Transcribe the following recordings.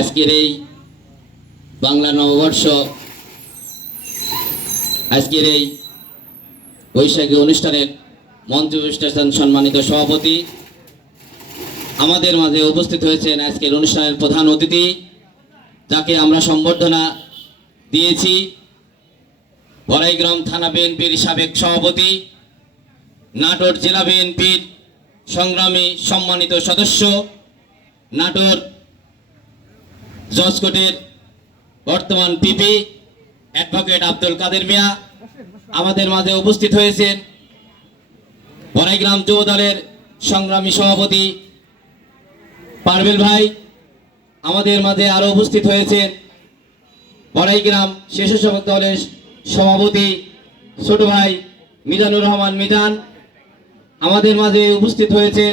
আজকের এই বাংলা নববর্ষ, আজকের এই বৈশাখী অনুষ্ঠানের মন্ত্রী অনুষ্ঠান সম্মানিত সভাপতি, আমাদের মাঝে উপস্থিত হয়েছেন আজকের অনুষ্ঠানের প্রধান অতিথি, যাকে আমরা সম্বর্ধনা দিয়েছি। বড়াইগ্রাম থানা বিএনপির সাবেক সভাপতি, নাটোর জেলা বিএনপির সংগ্রামী সম্মানিত সদস্য, নাটোর জজকোটের বর্তমান পিপি অ্যাডভোকেট আব্দুল কাদের মিয়া আমাদের মাঝে উপস্থিত হয়েছেন। বড়াইগ্রাম যুব দলের সংগ্রামী সভাপতি পারভেল ভাই আমাদের মাঝে আরও উপস্থিত হয়েছেন। বড়াইগ্রাম স্বেচ্ছাসেবক দলের সভাপতি ছোট ভাই মিজানুর রহমান মিজান আমাদের মাঝে উপস্থিত হয়েছেন।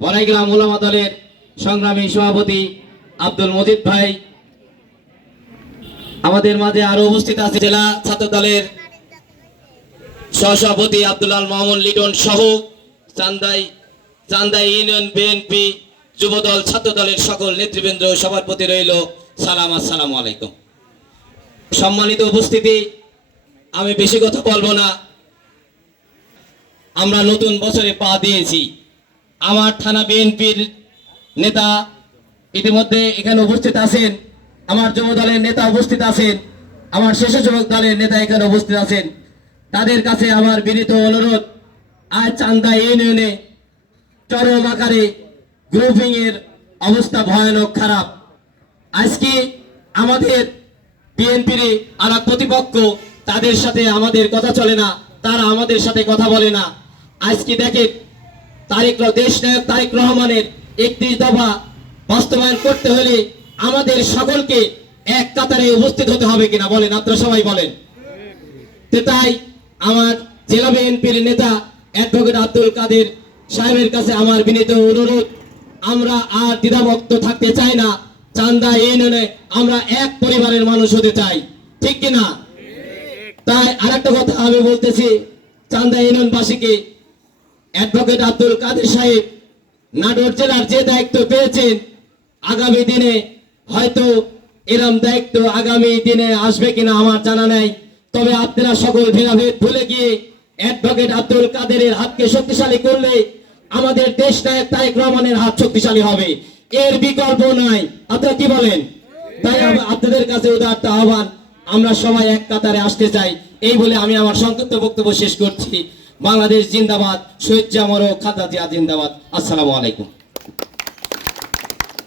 বড়াইগ্রাম ওলামা দলের সংগ্রামী সভাপতি আব্দুল মজিদ ভাই। আমাদের মাঝে আরও উপস্থিত আছে জেলা ছাত্র দলের সহসভাপতি আব্দুল্লাল মাহমুদ লিটন সহ চান্দাই চান্দাই ইউনিয়ন বিএনপি যুবদল ছাত্র দলের সকল নেতৃবৃন্দ সবার প্রতি রইল। সালাম, আসসালামু আলাইকুম। সম্মানিত উপস্থিতি, আমি বেশি কথা বলব না। আমরা নতুন বছরে পা দিয়েছি। আমার থানা বিএনপির নেতা ইতিমধ্যে এখানে উপস্থিত আছেন আমার যুব দলের নেতা উপস্থিত আছেন, আমার স্বেচ্ছাসেবক দলের নেতা এখানে উপস্থিত আছেন। তাদের কাছে আমার বিনীত অনুরোধ, আজ চান্দা ইউনিয়নে চরম আকারে গ্রুপিং এর অবস্থা ভয়ানক খারাপ। আজকে আমাদের বিএনপির এক প্রতিপক্ষ তাদের সাথে আমাদের কথা চলে না, তারা আমাদের সাথে কথা বলে না। আজকে দেখেন, তারেক দেশ নায়ক তারেক রহমানের একত্রিশ দফা বাস্তবায়ন করতে হলে আমাদের সকলকে এক কাতারে উপস্থিত হতে হবে কিনা বলেন, আপনারা সবাই বলেন। তাই আমার জেলা বিএনপির নেতা অ্যাডভোকেট আব্দুল কাদের সাহেবের কাছে আমার বিনীত অনুরোধ, আমরা আর দ্বিধাভক্ত থাকতে চাই না, চান্দা ইউনিয়নে আমরা এক পরিবারের মানুষ হতে চাই, ঠিক কিনা? তাই আরেকটা কথা আমি বলতেছি, চান্দা ইউনিয়নবাসীকে অ্যাডভোকেট আব্দুল কাদের সাহেব নাটোর জেলার যে দায়িত্ব পেয়েছেন আগামী দিনে হয়তো এরম দায়িত্ব আগামী দিনে আসবে কিনা আমার জানা নাই। তবে আপনারা সকল ভেদাভেদ ভুলে গিয়ে অ্যাডভোকেট আব্দুল কাদেরের হাতকে শক্তিশালী করলে আমাদের দেশ নায়ক তারেক রহমানের হাত শক্তিশালী হবে। এর বিকল্প নাই। আপনারা কি বলেন? তাই আপনাদের কাছে উদারত আহ্বান, আমরা সবাই এক কাতারে আসতে চাই। এই বলে আমি আমার সংক্ষিপ্ত বক্তব্য শেষ করছি। বাংলাদেশ জিন্দাবাদ, শহীদ খাদ্দা জিয়া জিন্দাবাদ। আসসালামু আলাইকুম।